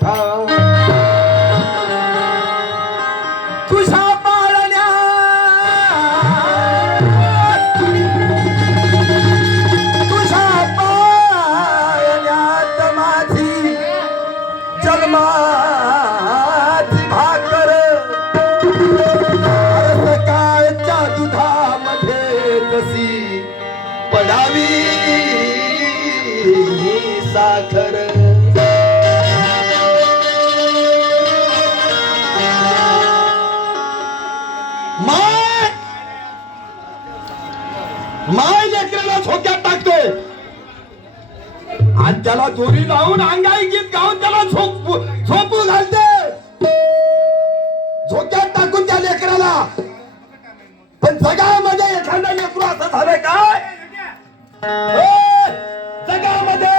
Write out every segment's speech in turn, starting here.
Hare दोरी लावून अंगाई गीत गाऊन त्याला झोप झोपू घालते. झोक्यात टाकून त्या लेकराला. पण जगामध्ये एखादा लेकरू असं झालंय काय जगामध्ये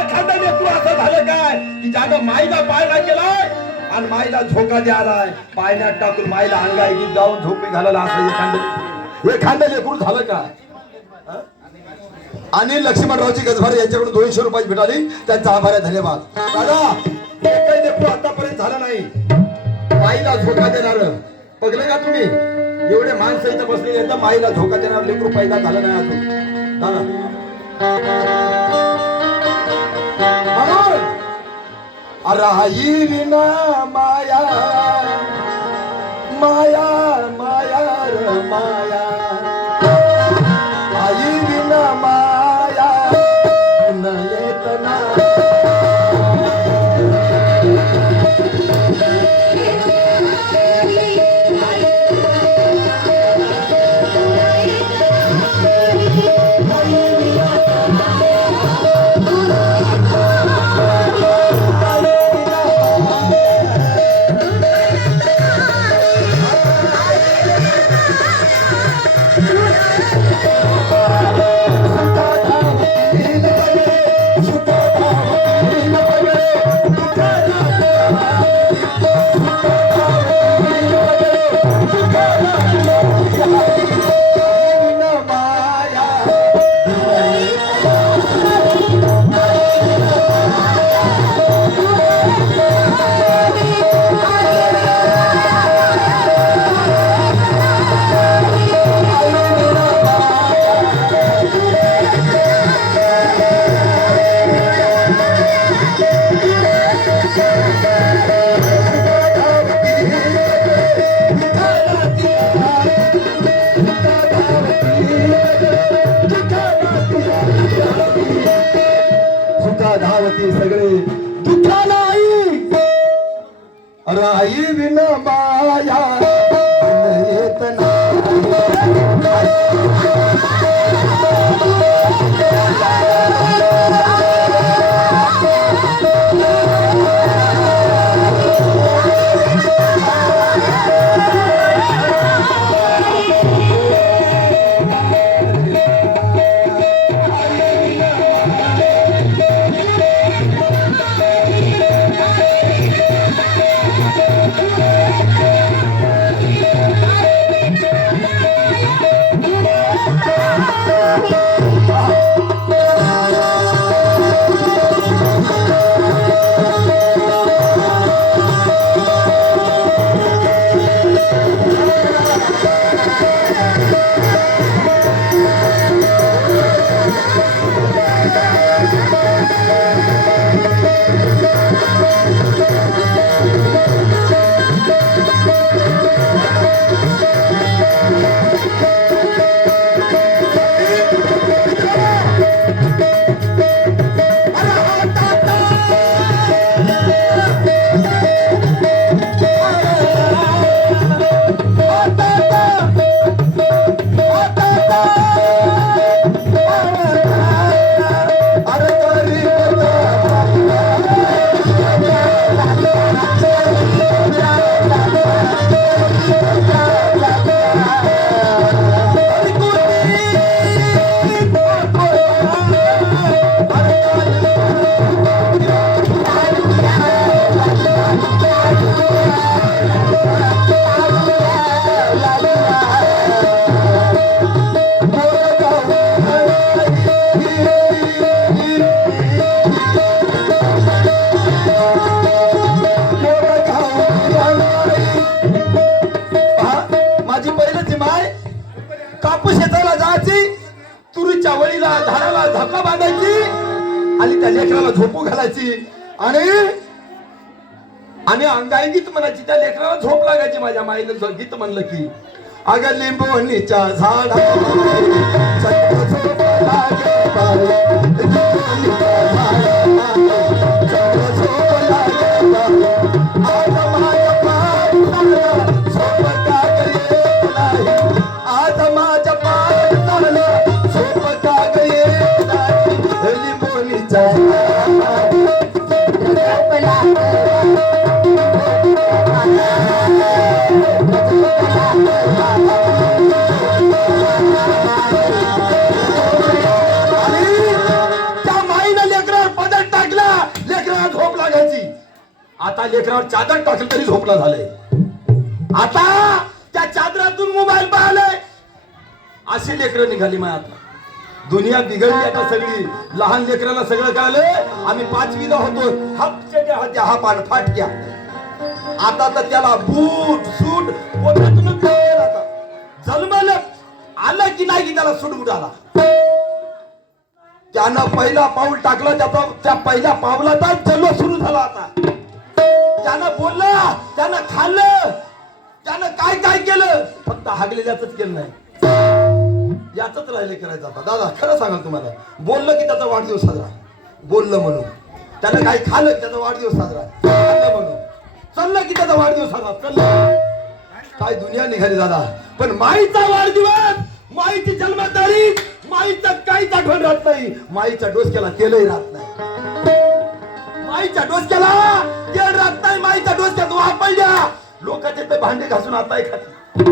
एखादा लेकरू असं झालं काय की ज्यानं माईला पाळणा गेलाय आणि माईला झोका द्यालाय. पाळण्यात टाकून माईला अंगाई गीत गाऊन झोपी घालायला असं एखादं एखादं लेकरू झालं काय आणि लक्ष्मणरावची गजभार यांच्याकडून दोनशे रुपयाची भेटाली त्यांचा आभार आहे धन्यवाद. दादा काही लेकरू आतापर्यंत झालं नाही. माईला धोका देणार. बघलं का तुम्ही? एवढे माणसं इथं बसलेले आहेत. माईला धोका देणार लेकरू पैदा झालं नाही अजून. दादा. मामा! विना माया. माया माया र माया. ತಾಯಿ ವಿನ ಮಾಯಾ Amen. चावळीला झाडाला झापा बांधायची आणि त्या लेकराला झोपू घालायची. आणि आणि अंगाई गीत म्हणायची त्या लेकराला झोप लागायची माझ्या माईनं. गीत म्हणलं की अगं लिंबोणीच्या झाडा आता लेकरावर चादर टाकलं तरी झोपला झालंय. आता त्या चादरातून मोबाईल पाहिलाय. अशी लेकरं निघाली माय आता. दुनिया बिघडली आता सगळी. लहान लेकराला सगळं कळलं आम्ही पाचवीला होतो. हापच्या होत्या हा पान फाटक्या आता तर त्याला बूट सूट पोटातून बाहेर आता. जन्माला आलं की नाही की त्याला सूट उडाला त्यानं पहिला पाऊल टाकला त्याचा त्या पहिल्या पावलाचा जन्म सुरू झाला आता. त्यानं बोलला त्यानं खाल्लं त्यानं काय काय केलं फक्त हागलेल्याच केलं नाही. याच राहिले करायचं आता. दादा खरं सांगाल तुम्हाला. बोललं की त्याचा वाढदिवस साजरा. बोललं म्हणून. त्यानं काही खाल्लं की त्याचा वाढदिवस साजरा. खाल्लं म्हणून. चाललं की त्याचा वाढदिवस साजरा. चाललं. काय दुनिया निघाली दादा. पण माईचा वाढदिवस माईची जन्मतारीख माईचं काहीच आठवण राहत नाही. माईच्या डोसक्याला केलंही राहत नाही. माईच्या डोसक्याला. तेल राहत नाही माईच्या डोसक्यात वापल द्या लोकांचे ते भांडे घासून आता एखादी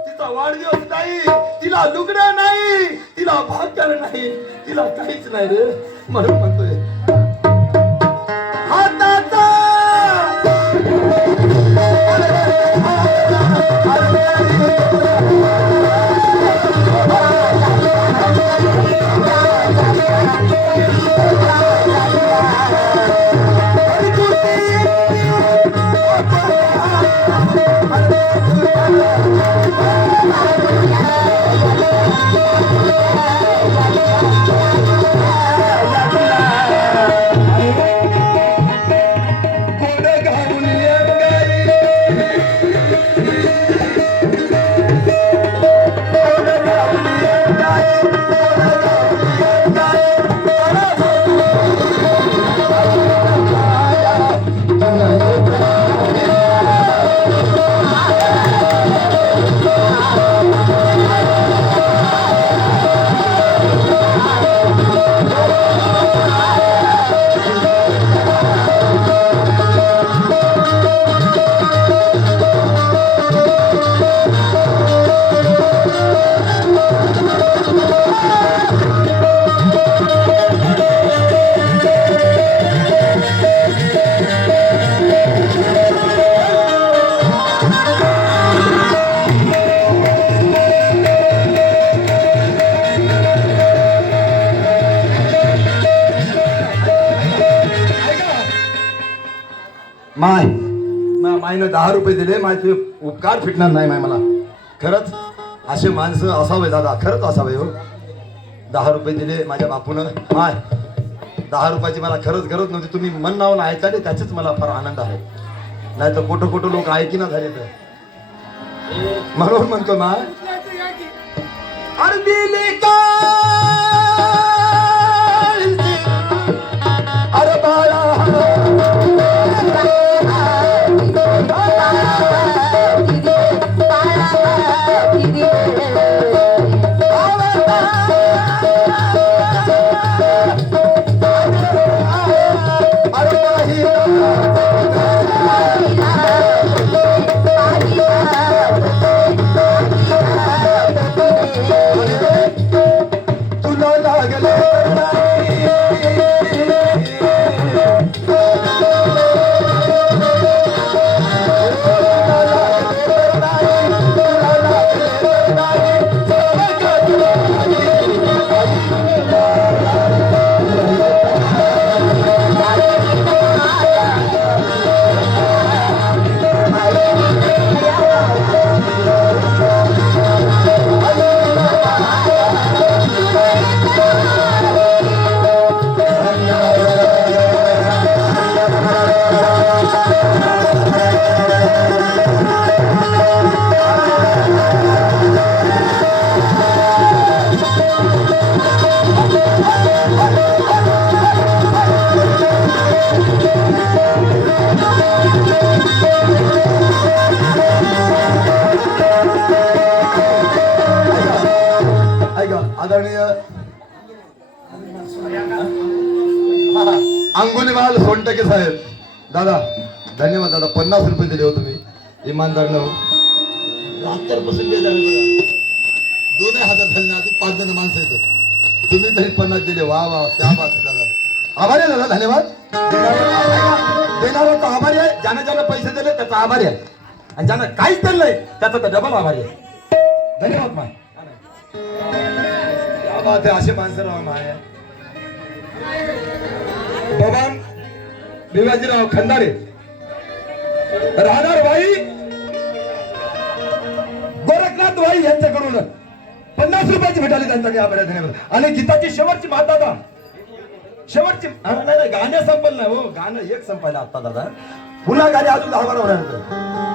तिचा वाढदिवस नाही तिला लुगड्या नाही तिला भाकर नाही तिला काहीच नाही रे. म्हणून म्हणतोय मायनं दहा रुपये दिले माय ते उपकार फिटणार नाही माय मला. खरंच असे माणसं असावे दादा. खरंच असावे हो. दहा रुपये दिले माझ्या बापूनं. माय दहा रुपयाची मला खरंच गरज नव्हती. तुम्ही मन नावून ऐकाले त्याचेच मला फार आनंद आहे. नाही तर कुठं कुठं लोक ऐकिना झाले तर. म्हणून म्हणतो माय? दिले का. अंगुलीवाल अंगुलीमाल सोनटके साहेब. दादा धन्यवाद दादा. पन्नास रुपये दिले होते तुम्ही. इमानदार बहात्तर हो. पर्सेंट दोन हजार धन्यवाद पाच जण माणसं येतात तुम्ही तरी पन्नास दिले. वा वा त्या बात दादा. आभारी दादा. धन्यवाद. देणारा- तो आभारी आहे. ज्यानं ज्याने पैसे दिले त्याचा आभारी आहे. आणि ज्यानं काहीच दिलं नाही त्याचा तर डबल आभारी आहे. धन्यवाद माय. बात आहे असे माणसं राव माय. बबान भिवाजीराव खंदारे राहणार बाई गोरखनाथ वाई यांच्याकडून. पन्नास रुपयाची भेटाली त्यांचा आभार धन्यवाद. आणि गीताची शेवटची माता शेवटची नाही नाही गाणं संपलं नाही हो गाणं एक संपायला आता दादा. पुन्हा गाणी अजून दहा बारा होणार